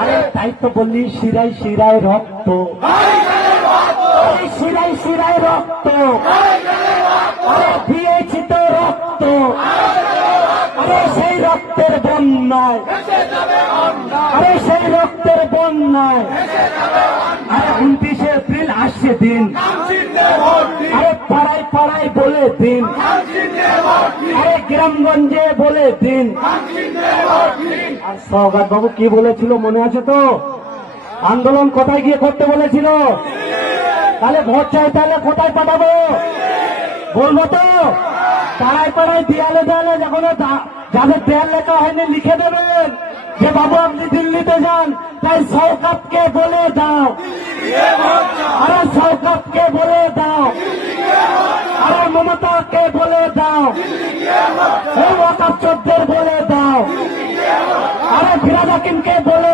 আরে তাই তো বললি শিরায় শিরায় রক্ত, শিরায় শিরায় রক্ত, আরে দিয়েছি তো রক্ত, আরে সেই রক্তের বন্যায়, আরে সেই রক্তের বন্যায়, আরে 29 এপ্রিল আসছে দিন, আরে পাড়ায় পাড়ায় বলে দিন, আরে গ্রামগঞ্জে বলে দিন। আর সওগাত বাবু কি বলেছিল মনে আছে তো? আন্দোলন কোথায় গিয়ে করতে বলেছিল? তাহলে ভোট চাই, তাহলে কোথায় পাঠাবো বলবো তো? পাড়ায় পাড়ায় দেয়ালে দেয়ালে যখন যাদের দেয়াল লেখা হয়নি লিখে দেবেন যে বাবু আপনি দিল্লিতে যান, তাই সওগাতকে বলে দাও, আরে সওগাতকে বলে দাও, আরে মমতাকে বলে দাও, এই ওয়াকাফ চোরদের বলে দাও, আরে ফিরাজ হাকিমকে বলে